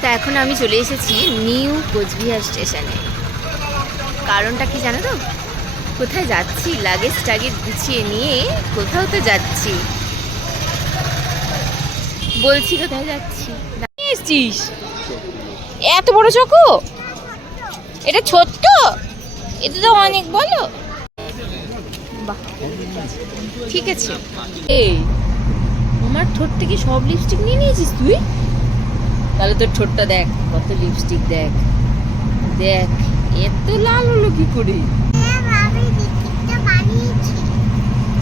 তা এখন আমি চলে এসেছি নিউ কোচবিহার স্টেশনে। কারণটা কি জানো তো? কোথায় যাচ্ছি? লাগেজ টাগেজ গুছিয়ে নিয়ে কোথাও তো যাচ্ছি। বলছি কোথায় যাচ্ছি? এসছিস? এত বড় চকো? এটা ছোট্ট? এটা তো অনেক বলো বাহ। ঠিক আছে। এই আমার ঠোঁট থেকে সব লিপস্টিক নিয়ে নিয়েছিস তুই? তাহলে তোর ঠোঁটটা দেখ কত লিপস্টিক দেখ। দেখ এত লাল হলো কি করে হ্যাঁ ভাবি লিপস্টিকটা বানিয়েছি কি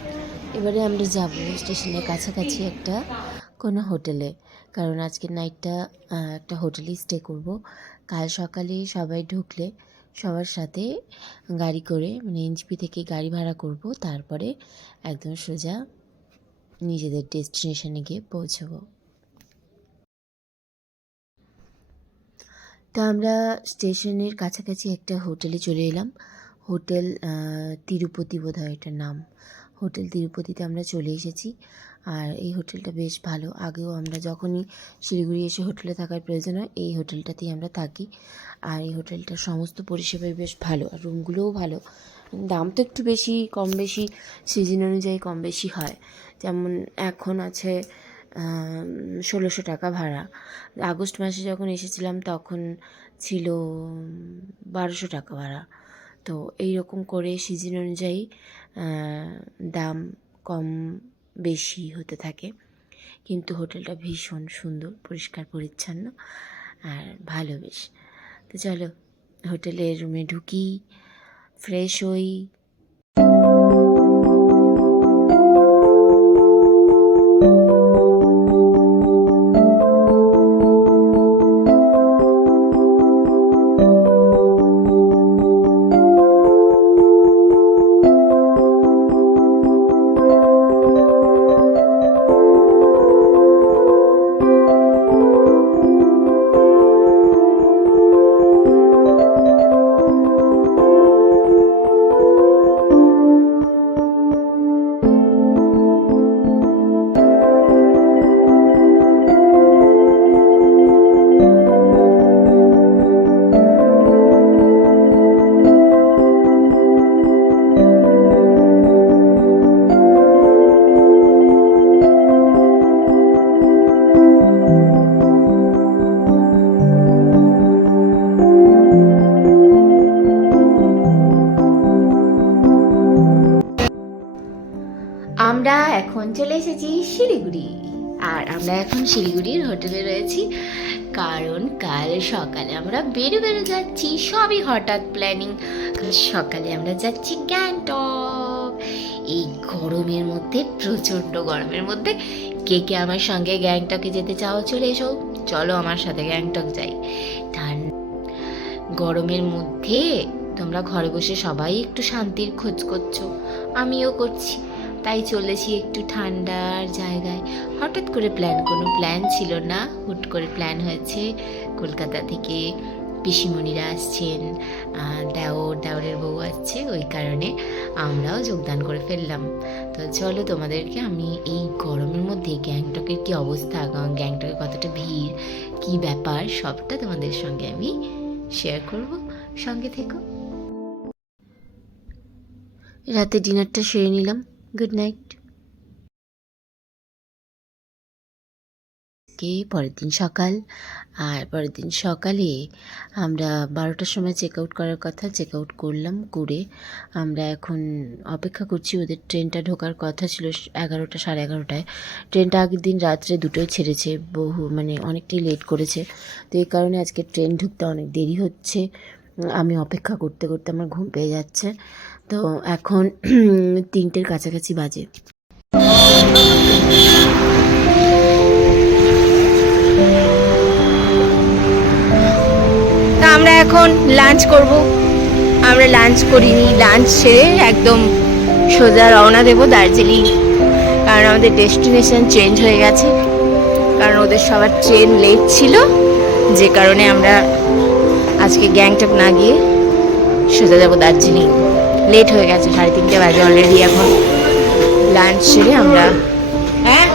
এবারে আমরা যাব স্টেশনের কাছাকাছি একটা কোনো হোটেলে। কারণ আজকের নাইটটা একটা হোটেলেই স্টে করব। কাল সকালে সবাই ঢুকলে সবার সাথে গাড়ি করে মানে এনজিপি থেকে গাড়ি ভাড়া করব। তারপরে একদম সোজা নিজেদের ডেস্টিনেশনে গিয়ে পৌঁছবো। তো আমরা স্টেশনের কাছাকাছি একটা হোটেলে চলে এলাম। হোটেল তিরুপতি বোধ হয় এটার নাম। হোটেল তিরুপতিতে আমরা চলে এসেছি। আর এই হোটেলটা বেশ ভালো। আগেও আমরা যখনই শিলিগুড়ি এসে হোটেলে থাকার প্রয়োজন হয়, এই হোটেলটাতেই আমরা থাকি। আর এই হোটেলটার সমস্ত পরিষেবাই বেশ ভালো। আর রুমগুলোও ভালো। দাম তো একটু বেশি কম বেশি সিজন অনুযায়ী কম বেশি হয়। যেমন এখন আছে ষোলোশো টাকা ভাড়া। আগস্ট মাসে যখন এসেছিলাম, তখন ছিল বারোশো টাকা ভাড়া। তো এই রকম করে সিজন অনুযায়ী দাম কম বেশি হতে থাকে। কিন্তু হোটেলটা ভীষণ সুন্দর, পরিষ্কার, পরিচ্ছন্ন আর ভালো বেশ। তো চলো হোটেলের রুমে ঢুকি, ফ্রেশ হই। চলে এসেছি শিলিগুড়ি। আর আমরা এখন শিলিগুড়ির হোটেলে রয়েছি, কারণ কাল সকালে আমরা বেরো বেরো যাচ্ছি, সবই হঠাৎ প্ল্যানিং কাল সকালে আমরা যাচ্ছি গ্যাংটক এই গরমের মধ্যে, প্রচণ্ড গরমের মধ্যে। কে কে আমার সঙ্গে গ্যাংটকে যেতে চাও, চলে এসো। চলো আমার সাথে গ্যাংটক যাই। ঠান্ডা গরমের মধ্যে তোমরা ঘরে বসে সবাই একটু শান্তির খোঁজ করছ। আমিও করছি। তাই চলেছি একটু ঠান্ডার জায়গায়। হঠাৎ করে প্ল্যান কোনো প্ল্যান ছিল না। হুট করে প্ল্যান হয়েছে কলকাতা থেকে পিসিমণিরা আসছেন দেওর, দেওরের বউ আসছে, ওই কারণে আমরাও যোগদান করে ফেললাম। তো চলো তোমাদেরকে আমি এই গরমের মধ্যে গ্যাংটকের কি অবস্থা গা- গ্যাংটকে কতটা ভিড়, কি ব্যাপার, সবটা তোমাদের সঙ্গে আমি শেয়ার করব। সঙ্গে থেকো। রাতে ডিনারটা সেরে নিলাম। গুড নাইট পরের দিন সকাল। আর পরের দিন সকালে আমরা বারোটার সময় চেক আউট করার কথা চেক আউট করলাম করে আমরা এখন অপেক্ষা করছি ওদের ট্রেনটা ঢোকার কথা ছিল এগারোটা, সাড়ে এগারোটায়। ট্রেনটা আগের দিন রাত্রে দুটোই ছেড়েছে, বহু মানে অনেকটাই লেট করেছে। তো এই কারণে আজকে ট্রেন ঢুকতে অনেক দেরি হচ্ছে। আমি অপেক্ষা করতে করতে আমার ঘুম পেয়ে যাচ্ছে। তো এখন তিনটের কাছাকাছি বাজে। আমরা এখন লাঞ্চ করব। আমরা লাঞ্চ করিনি লাঞ্চ সেরে একদম সোজা রওনা দেব দার্জিলিং। কারণ আমাদের ডেস্টিনেশন চেঞ্জ হয়ে গেছে। কারণ ওদের সবার ট্রেন লেট ছিল, যে কারণে আমরা আজকে গ্যাংটক না গিয়ে সোজা যাব দার্জিলিং। লেট হয়ে গেছে সাড়ে তিনটে বাজে অলরেডি এখন লাঞ্চ সেরে আমরা হ্যাঁ?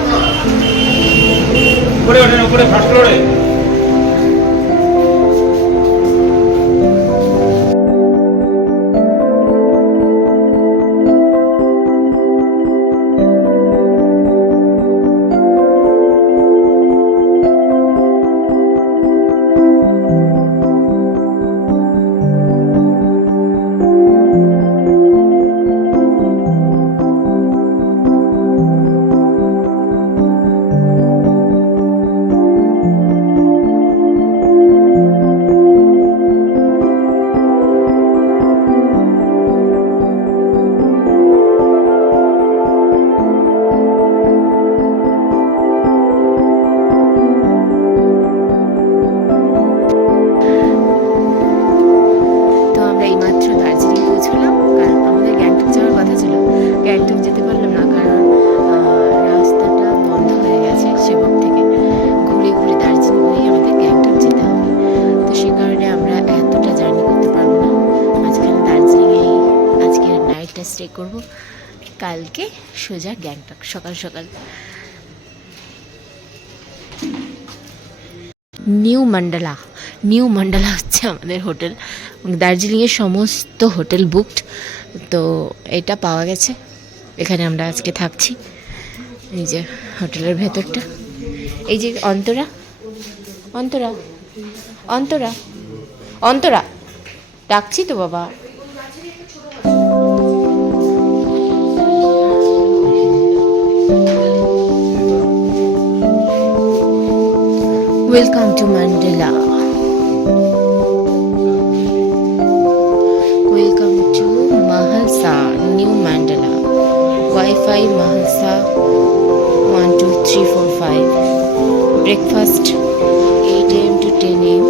স্টে করব। কালকে সোজা গ্যাংটক, সকাল সকাল। নিউ মান্ডালা। নিউ মান্ডালা হচ্ছে আমাদের হোটেল। দার্জিলিংয়ের সমস্ত হোটেল বুকড তো এটা পাওয়া গেছে। এখানে আমরা আজকে থাকছি। এই যে হোটেলের ভেতরটা। এই যে অন্তরা। অন্তরা। অন্তরা। অন্তরা। ডাকছি তো বাবা। Welcome to Mandela. Welcome to Mahalsa, New Mandela. Wi-Fi Mahalsa 12345. Breakfast 8 a.m. to 10 a.m.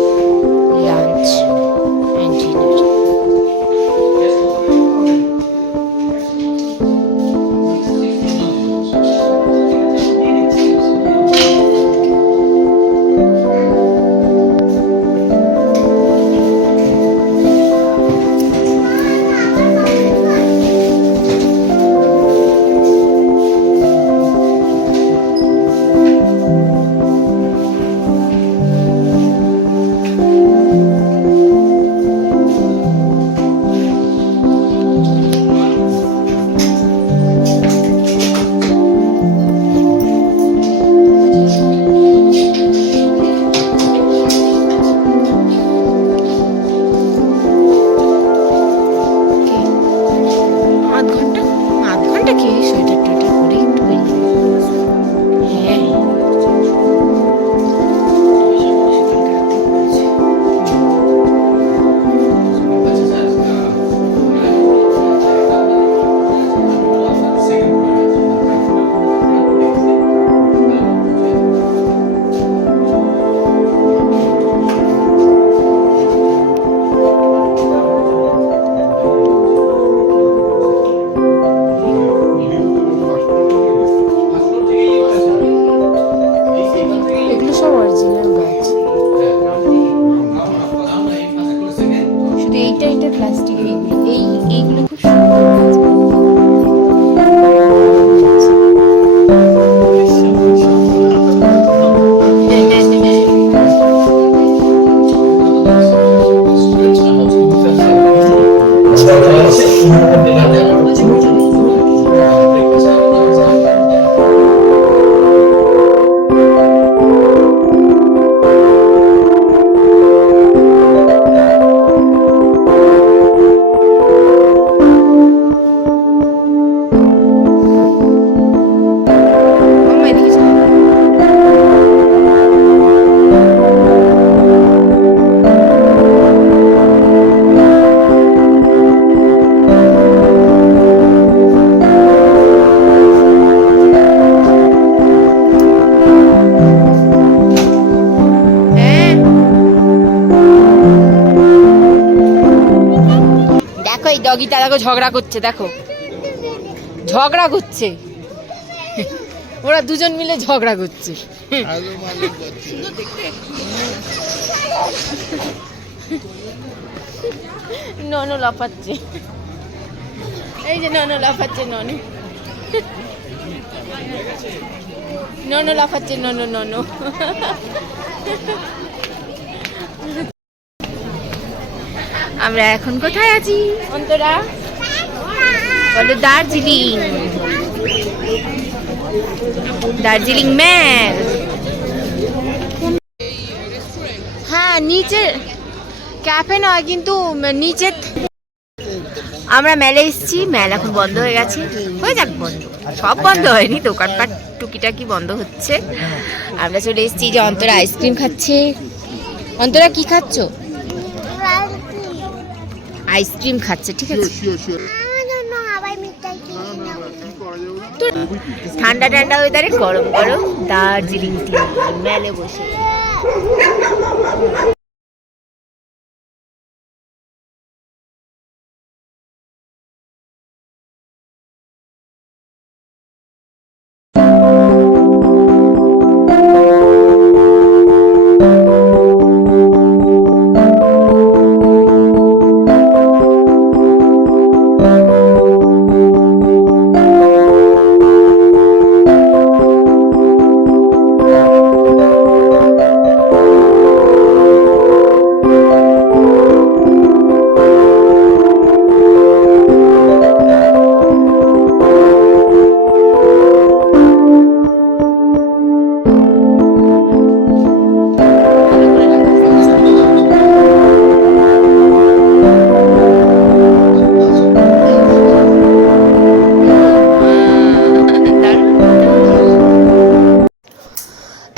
Señor. দেখো, ঝগড়া করছে, দেখো। ঝগড়া করছে। ওরা দুজন মিলে ঝগড়া করছে। ননু লাফাচ্ছে। এই যে ননু লাফাচ্ছে, ননু। ননু লাফাচ্ছে, ননু ননু। আমরা এখন কোথায় আছি? অন্তরা? বলো দার্জিলিং। দার্জিলিং ম্যাল। হ্যাঁ নিচে ক্যাফে নয় কিন্তু নিচে আমরা মেলে এসেছি মেল এখন বন্ধ হয়ে গেছে। হয়ে যাক বন্ধ। সব বন্ধ হয়নি দোকানপাট টুকিটাকি বন্ধ হচ্ছে। আমরা চলে এসেছি যে অন্তরা আইসক্রিম খাচ্ছে। অন্তরা কি খাচ্ছ? আইসক্রিম খাচ্ছে ঠিক আছে? ঠান্ডা ঠান্ডা ওয়েদারে গরম গরম দার্জিলিং টি মেলে বসে।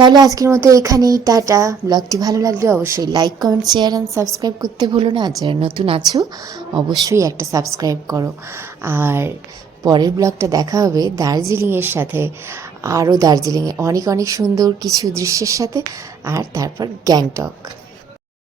তাহলে আজকের মতো এখানেই, টাটা। ব্লগটি ভালো লাগলে অবশ্যই like comment share and subscribe করতে ভুলো না। যারা নতুন আছো, অবশ্যই একটা সাবস্ক্রাইব করো। আর পরের ব্লগটা দেখা হবে দার্জিলিংয়ের সাথে, আরও দার্জিলিংয়ে অনেক অনেক সুন্দর কিছু দৃশ্যের সাথে। আর তারপর গ্যাংটক।